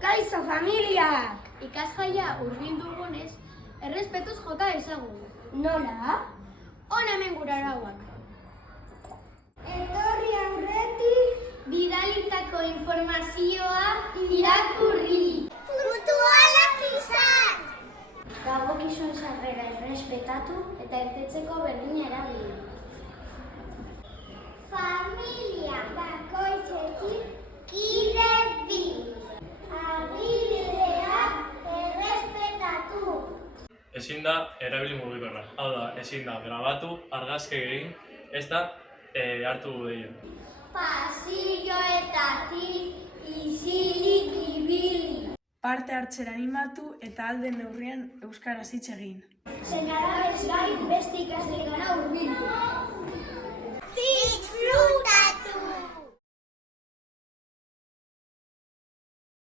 Kaixo familiak! Ikasgaia hurbildu dugunez, errespetuz jota ezagun. Nola? Hona hemen gure arauak. Etorri aurretik Bidalitako informazioa irakurri. Puntuala izan! Dagokizuen sarrera errespetatu eta irtetzeko berdina erabili. Familia bakoitzetik kide bi. Agibideak errespetatu. Ezin da erabili mugikorra. Hau da, ezin da grabatu, argazki egin, ez da hartu deien. Pasilloetatik isilik ibili. Parte hartzera animatu eta ahal den neurrian euskaraz hitz egin. Senarabez gain beste ikasleengana hurbildu.